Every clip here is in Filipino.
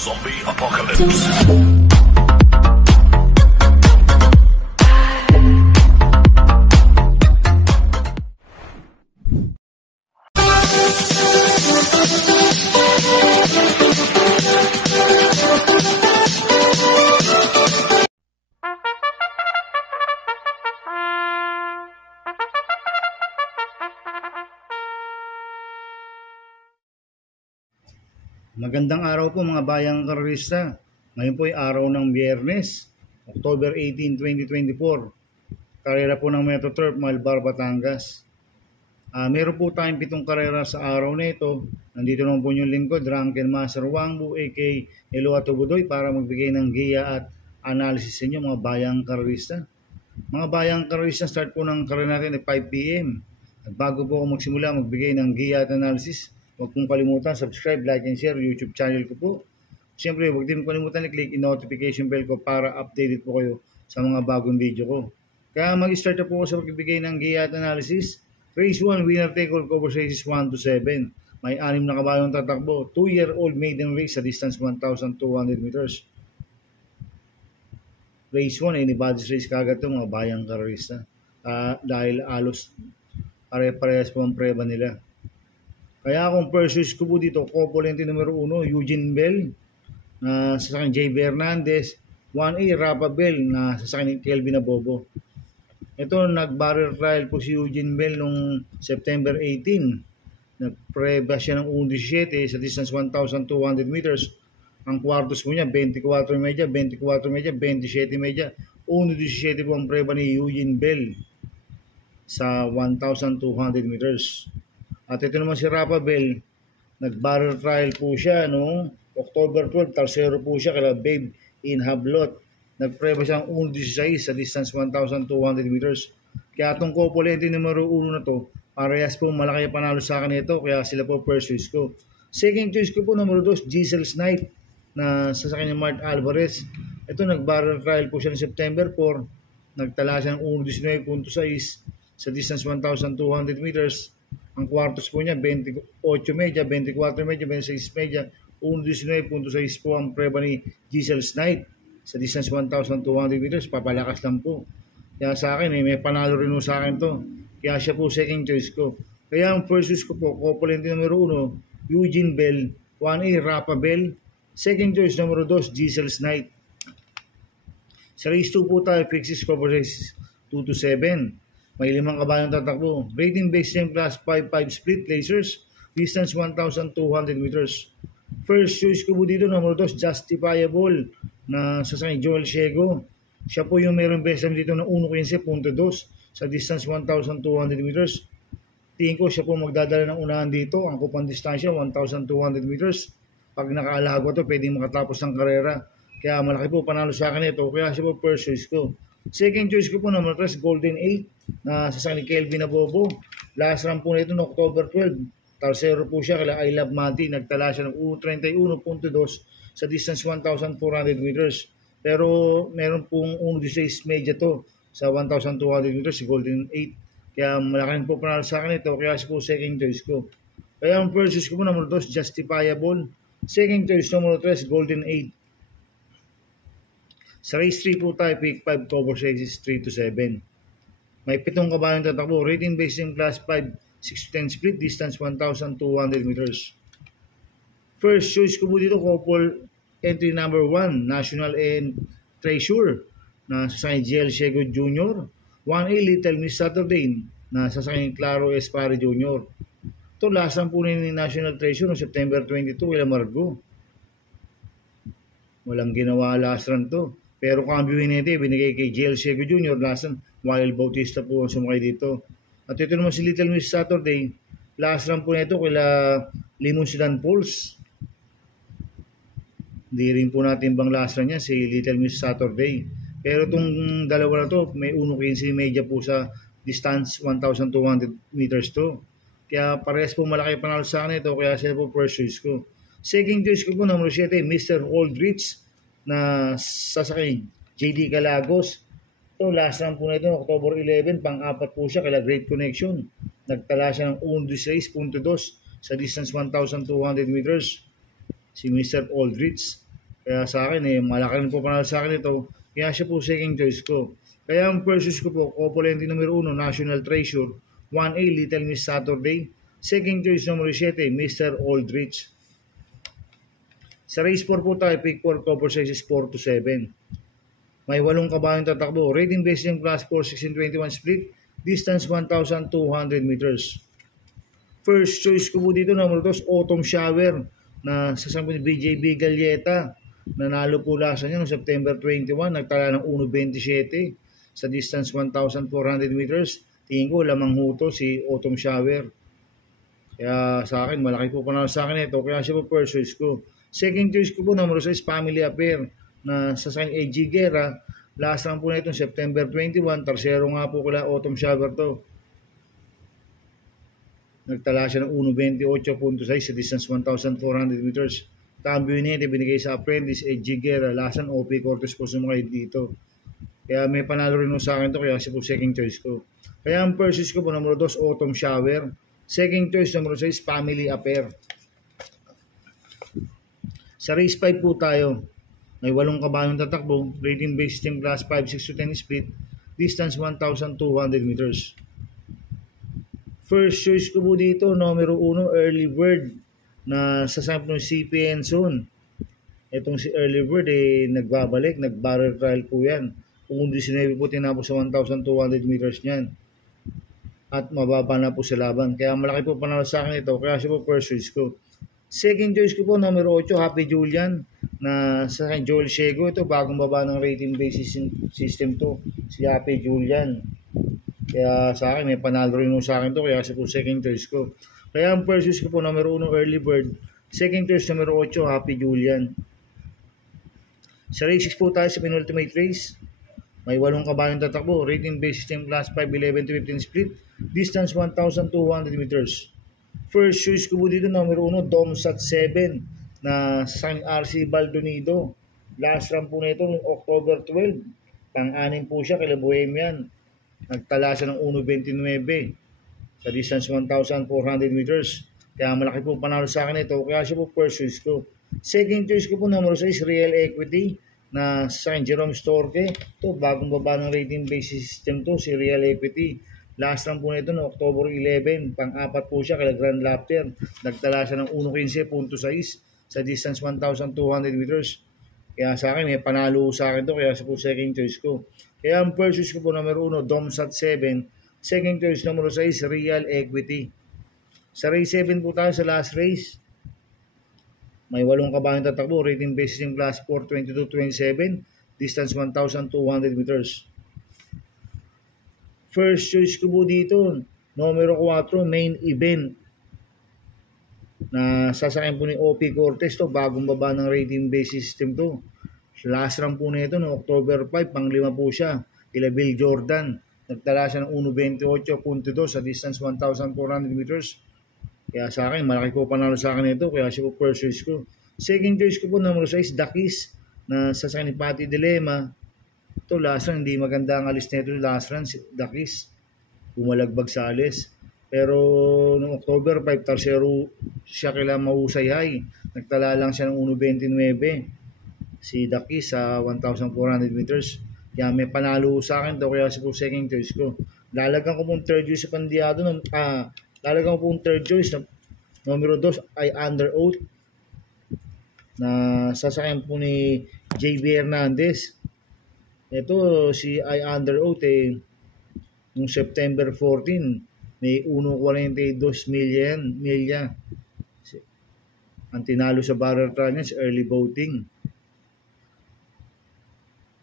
Zombie Apocalypse. Magandang araw po mga bayang karerista. Ngayon po ay araw ng Biyernes, October 18, 2024. Karera po ng Metro Turf, Malbar, Batangas. Meron po tayong 7 karera sa araw na ito. Nandito naman po yung lingkod, Drunken Master Wangbu, a.k.a. Eloa Tubudoy, para magbigay ng giya at analysis sa inyo mga bayang karerista. Mga bayang karerista, start po ng karera natin ay 5 p.m. At bago po ako magsimula magbigay ng giya at analysis, huwag pong kalimutan, subscribe, like, and share YouTube channel ko po. Siyempre, huwag din kalimutan i-click yung notification bell ko para updated po kayo sa mga bagong video ko. Kaya mag-start na po ako sa pagbibigay ng giya at analysis. Race 1, winner take all, cover races 1 to 7. May 6 na kabayong tatakbo. 2-year-old maiden race sa distance 1,200 meters. Race 1, anybody's race kagad ito mga bayang karerista. Dahil alos pare-parehas po ang preba nila. Kaya akong first choice ko po dito, Copolente numero 1, Eugene Bell, na sa sakin JB Hernandez, 1A, Rafa Bell, na sa sakin Kelvin Abobo. Ito, nag-barrel trial po si Eugene Bell noong September 18. Nagpreba siya ng 1.17 sa distance 1,200 meters. Ang kwartos po niya, 24 media, 27 media, 1.17 po ang preba ni Eugene Bell sa 1,200 meters. At ito naman si Rafa Bell, nag-barrel trial po siya noong October 12, tarsero po siya kaya Babe in Hablot. Nagpreba siya ng 1.16 sa distance 1,200 meters. Kaya itong Copolente numero 1 na to, parehas po malaki panalo sa akin ito, kaya sila po first choice ko. Second choice ko po numero 2, Giselle Snipe, na sa sakin ni Mart Alvarez. Ito nag-barrel trial po siya ng September 4, nagtala siya ng 1.19.6 sa distance 1,200 meters. Ang kwartos po niya, 28 media, 24 media, 26 media, 1.19.6 po ang preba ni Giselle Snipe sa distance 1,200 meters. Papalakas lang po. Kaya sa akin, may panalo rin sa akin to. Kaya siya po second choice ko. Kaya ang first choice ko po, Copolente numero 1, Eugene Bell, 1A, Rafa Bell. Second choice numero 2, Giselle Snipe. Sa race 2 po tayo, fixes cover races 2 to 7. May 5 kabayong tatakbo. Rating based name class 5-5 split lasers. Distance 1,200 meters. First choice ko po dito, number 2, Justifiable, na sa sakin Joel Ciego. Siya po yung mayroong best time dito ng 1.15.2 sa distance 1,200 meters. Tingin ko siya po magdadala ng unahan dito. Ang kupang distansya, 1,200 meters. Pag nakaalago to, pwedeng makatapos ng karera. Kaya malaki po panalo sa akin ito. Kaya siya po first choice ko. Second choice ko po number 3, Golden 8, na sa sakin ni Kelvin Abobo. Last run po nito no October 12. Tarsero po siya kaya I Love Manti. Nagtala siya ng 31.2 sa distance 1,400 meters. Pero meron pong 1.16 media to sa 1,200 meters si Golden 8. Kaya malaking po panalo sa akin ito. Kaya siya po second choice ko. Kaya ang first choice ko po number 2, Justifiable. Second choice number 3, Golden 8. Sa race 3 po tayo, pick 5 cover races 3 to 7. May 7 kabayong tatakbo. Rating based in class 5, 6 to 10 split, distance 1,200 meters. First choice ko po dito, couple entry number 1, National and Treasure, na sa sakin GL Ciego Jr. 1A, Little Miss Saturday, na sa sakin Claro Espare Jr. Ito, last po ni National Treasure no September 22, kila Margo. Walang ginawa last run to. Pero kambyuhin nito, binigay kay JL Ciego Jr. Lasan, Wild Bautista po ang sumakay dito. At ito naman si Little Miss Saturday. Last run po nito kila Limon Silan Pulse. Hindi rin po natin bang last run niya si Little Miss Saturday. Pero itong dalawa na to, may 1.15 media po sa distance 1,200 meters to. Kaya parehas po malaki panalo sa akin ito. Kaya siya po first choice ko. Second choice ko po, number 7, Mr. Aldrich, na sasakay JD Galagos. Ito, last run po na ito, October 11, pang-apat po siya, kaya Great Connection. Nagtala siya ng 1.16.2 sa distance 1,200 meters. Si Mr. Aldrich. Kaya sa akin malaki rin po panalo sa akin ito. Kaya siya po second choice ko. Kaya ang first choice ko po, Copolente numero 1, National Treasure. 1A, Little Miss Saturday. Second choice numero 7, Mr. Aldrich. Sa race 4 po tayo, pick 4, cover sizes 4 to 7. May 8 kabayong tatakbo. Rating based yung class 4, 16-21 split. Distance 1,200 meters. First choice ko po dito, number 2, Autumn Shower na sasampo ni BJB Galleta. Nanalo po lasa niya noong September 21, nagtala ng 1.27 sa distance 1,400 meters. Tingin ko lamang huto si Autumn Shower. Kaya sa akin, malaki po panalo sa akin ito. Kaya siya po first choice ko. Second choice ko po, number 6, Family Affair na sa San AG Guerra. Last lang po na itong September 21. Tarsero nga po kila Autumn Shower to. Nagtala siya ng 1.28.6 sa distance 1,400 meters. Cambio niya binigay sa Apprentice, AG Guerra, Lasan, OP Cortez po sumakay dito. Kaya may panalo rin sa akin to, kaya siya po second choice ko. Kaya ang first choice ko po, number 2, Autumn Shower. Second choice, number 6, Family Affair. Sa race 5 po tayo. May 8 kabayong tatakbo. Rating based team class 5, 6 to 10 split. Distance 1,200 meters. First choice ko po dito, numero 1, Early Bird na sasampo ng CPN Zone. Itong si Early Bird nagbabalik, nag-barrel trial po yan. Kung 19 po tinapos sa 1,200 meters niyan. At mababa na po sa laban. Kaya malaki po panalo sa akin ito. Kaya siya po first choice ko. Second choice ko po, numero 8, Happy Julian na sa akin Joel Shego. Ito bagong baba ng rating basis system to. Si Happy Julian. Kaya sa akin, may panalo rin sa akin to. Kaya siya po second choice ko. Kaya ang first choice ko po, numero 1, Early Bird. Second choice, numero 8, Happy Julian. Sa race 6 po tayo sa penultimate race. May 8 kabayong tatakbo. Rating based system class 5, 11 to 15 split. Distance 1,200 meters. First choice ko po dito, numero 1, Domsat 7 na San RC Baldonido. Last run po nito noong October 12. Pang-anim po siya kay Bohemian. Nagtala siya ng 1.29 sa distance 1,400 meters. Kaya malaki po panalo sa akin ito. Kaya siya po first choice ko. Second choice ko po, numero 6, Real Equity na sa Jerome Storke. Ito, bagong baba ng rating basis system to, si Real Equity. Last run po nito no October 11. Pang-apat po siya kay Grand Lapter. Nagtala siya ng 1.15.6 sa distance 1,200 meters. Kaya sa akin, may panalo sa akin to. Kaya siya po second choice ko. Kaya ang first choice ko po, numero 1, Domsat 7. Second choice, numero 6, Real Equity. Sa race 7 po tayo sa last race. May 8 kabayong tatakbo. Rating basis in class 4, 22-27. Distance 1,200 meters. First choice ko po dito, numero 4, Main Event. Na sasakyan po ni OP Cortez to. Bagong baba ng rating basis system to. Last run po nito no October 5, pang-5 po siya. Kila Bill Jordan. Nagtala siya ng 1.28.2 sa distance 1,400 meters. Kaya sa akin, malaki po panalo sa akin ito. Kaya siya po first choice ko. Second choice ko po, number 6, Dakis na sasakyan ni Patty Dilema. Ito, last run, hindi maganda ang alis nito. Last run, si Dakis. Bumalagbag sa alis. Pero noong October 5, tarsero siya kila Mahusay High. Nagtala lang siya ng 1.29. Si Dakis sa 1,400 meters. Kaya may panalo sa akin to. Kaya siya po second choice ko. Lalagyan ko pong third choice sa kandidato. Lalagyan ko pong third choice na numero 2 ay Under Oath na sasakyan po ni JB Hernandez. Ito si I Under Oath noong September 14 may 1.42 milya ang tinalo sa barrel trial niya sa early voting.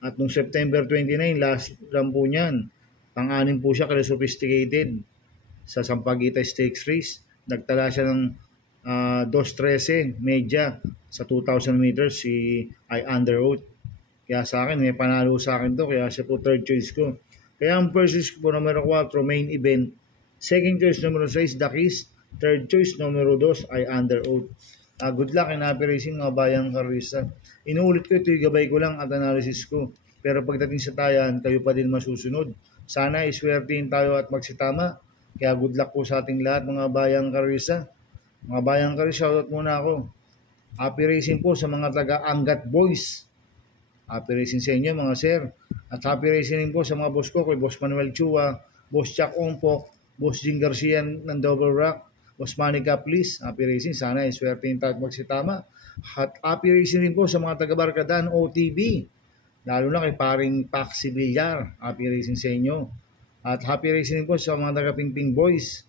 At noong September 29, last run po niyan, pang-anim po siya kaya Sophisticated sa Sampaguita Stakes Race. Nagtala siya ng 2.13 media sa 2,000 meters si I Under Oath. Kaya sa akin, may panalo sa akin to. Kaya siya po third choice ko. Kaya ang first choice ko po, numero 4, Main Event. Second choice, numero 6, Dakis. Third choice, numero 2, I Under Oath. Good luck in happy racing mga bayang karista. Inuulit ko ito, gabay ko lang at analysis ko. Pero pagdating sa tayan, kayo pa din masusunod. Sana iswertihin tayo at magsitama. Kaya good luck po sa ating lahat mga bayang karista. Mga bayang karista, shoutout muna ako. Happy racing po sa mga taga Angat Boys. Happy racing sa inyo mga sir. At happy racing din po sa mga boss ko, kay Boss Manuel Chua, Boss Chuck Ompok, Boss Jing Garcia ng Double Rock, Boss Manny Caplis. Happy racing, sana iswerte yung tayo magsitama. At happy racing din po sa mga taga Barkadan OTV. Lalo na kay paring Paxi Villar. Happy racing sa inyo. At happy racing din po sa mga taga Pingping Boys.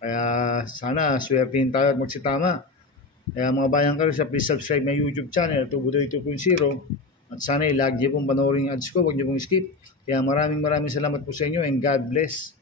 Kaya sana swertein tayo at magsitama. Kaya mga bayan ka rin, please subscribe my YouTube channel, Tubudoy 2.0. At sana lagi pong panoorin yung ads ko, huwag niyo pong skip. Kaya maraming salamat po sa inyo and God bless.